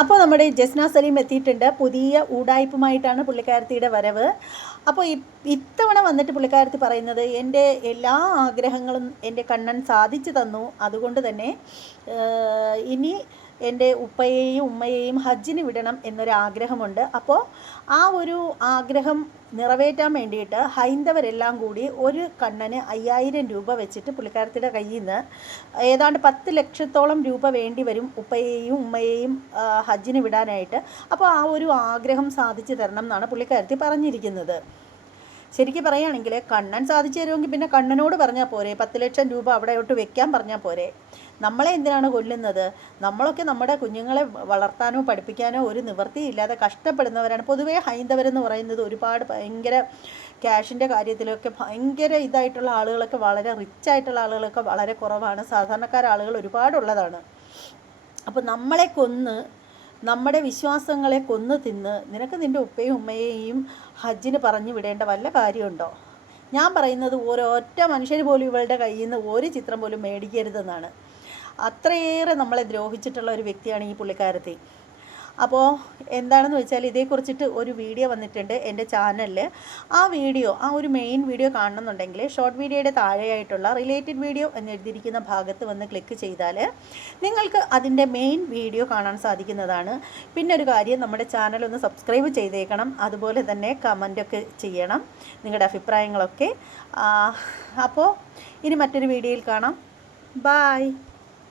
അപ്പോൾ നമ്മുടെ ജസ്ന സലീം എത്തിയിട്ടുണ്ട്. പുതിയ ഊടായ്പുമായിട്ടാണ് പുള്ളിക്കാരത്തിയുടെ വരവ്. അപ്പോൾ ഇത്തവണ വന്നിട്ട് പുള്ളിക്കാരത്തി പറയുന്നത് എന്റെ എല്ലാ ആഗ്രഹങ്ങളും എന്റെ കണ്ണൻ സാധിച്ചു തന്നു. അതുകൊണ്ട് തന്നെ ഇനി എന്റെ ഉപ്പയെയും ഉമ്മയെയും ഹജ്ജിന് വിടണം എന്നൊരു ആഗ്രഹമുണ്ട് അപ്പോൾ ആ ഒരു ആഗ്രഹം നിറവേറ്റാൻ വേണ്ടിയിട്ട് ഹൈന്ദവരെല്ലാം കൂടി ഒരു കണ്ണന് അയ്യായിരം രൂപ വെച്ചിട്ട് പുള്ളിക്കാരത്തിയുടെ കയ്യിൽ നിന്ന് ഏതാണ്ട് പത്ത് ലക്ഷത്തോളം രൂപ വേണ്ടി വരും ഉപ്പയെയും ഉമ്മയെയും ഹജ്ജിന് വിടാനായിട്ട്. അപ്പോൾ ആ ഒരു ആഗ്രഹം സാധിച്ചു തരണം എന്നാണ് പുള്ളിക്കാരത്തി പറഞ്ഞിരിക്കുന്നത്. ശരിക്കും പറയുകയാണെങ്കിൽ കണ്ണൻ സാധിച്ചു തരുമെങ്കിൽ പിന്നെ കണ്ണനോട് പറഞ്ഞാൽ പോരെ. പത്ത് ലക്ഷം രൂപ അവിടെയോട്ട് വെക്കാൻ പറഞ്ഞാൽ പോരെ. നമ്മളെ എന്തിനാണ് കൊല്ലുന്നത്? നമ്മളൊക്കെ നമ്മുടെ കുഞ്ഞുങ്ങളെ വളർത്താനോ പഠിപ്പിക്കാനോ ഒരു നിവൃത്തിയില്ലാതെ കഷ്ടപ്പെടുന്നവരാണ്. പൊതുവേ ഹൈന്ദവരെന്ന് പറയുന്നത് ഒരുപാട് ഭയങ്കര ക്യാഷിന്റെ കാര്യത്തിലൊക്കെ ഭയങ്കര ഇതായിട്ടുള്ള ആളുകളൊക്കെ വളരെ റിച്ച് ആയിട്ടുള്ള ആളുകളൊക്കെ വളരെ കുറവാണ്. സാധാരണക്കാർ ആളുകൾ ഒരുപാടുള്ളതാണ്. അപ്പോൾ നമ്മളെ കൊന്ന് നമ്മുടെ വിശ്വാസങ്ങളെ കൊന്നു തിന്ന് നിനക്ക് നിന്റെ ഉപ്പയും ഉമ്മയെയും ഹജ്ജിന് പറഞ്ഞു വിടേണ്ട വല്ല കാര്യമുണ്ടോ? ഞാൻ പറയുന്നത് ഓരൊറ്റ മനുഷ്യർ പോലും ഇവളുടെ കയ്യിൽ നിന്ന് ഒരു ചിത്രം പോലും മേടിക്കരുതെന്നാണ്. അത്രയേറെ നമ്മളെ ദ്രോഹിച്ചിട്ടുള്ള ഒരു വ്യക്തിയാണ് ഈ പുള്ളിക്കാരത്തി. അപ്പോൾ എന്താണെന്ന് വെച്ചാൽ ഇതേക്കുറിച്ചിട്ട് ഒരു വീഡിയോ വന്നിട്ടുണ്ട് എന്റെ ചാനലിൽ ആ വീഡിയോ ആ ഒരു മെയിൻ വീഡിയോ കാണണമെന്നുണ്ടെങ്കിൽ ഷോർട്ട് വീഡിയോയുടെ താഴെയായിട്ടുള്ള റിലേറ്റഡ് വീഡിയോ എന്ന് എഴുതിയിരിക്കുന്ന ഭാഗത്ത് വന്ന് ക്ലിക്ക് ചെയ്താൽ നിങ്ങൾക്ക് അതിന്റെ മെയിൻ വീഡിയോ കാണാൻ സാധിക്കുന്നതാണ്. പിന്നെ ഒരു കാര്യം നമ്മുടെ ചാനൽ ഒന്ന് സബ്സ്ക്രൈബ് ചെയ്തേക്കണം. അതുപോലെ തന്നെ കമന്റൊക്കെ ചെയ്യണം. നിങ്ങളുടെ അഭിപ്രായങ്ങളൊക്കെ. അപ്പോൾ ഇനി മറ്റൊരു വീഡിയോയിൽ കാണാം. ബായ്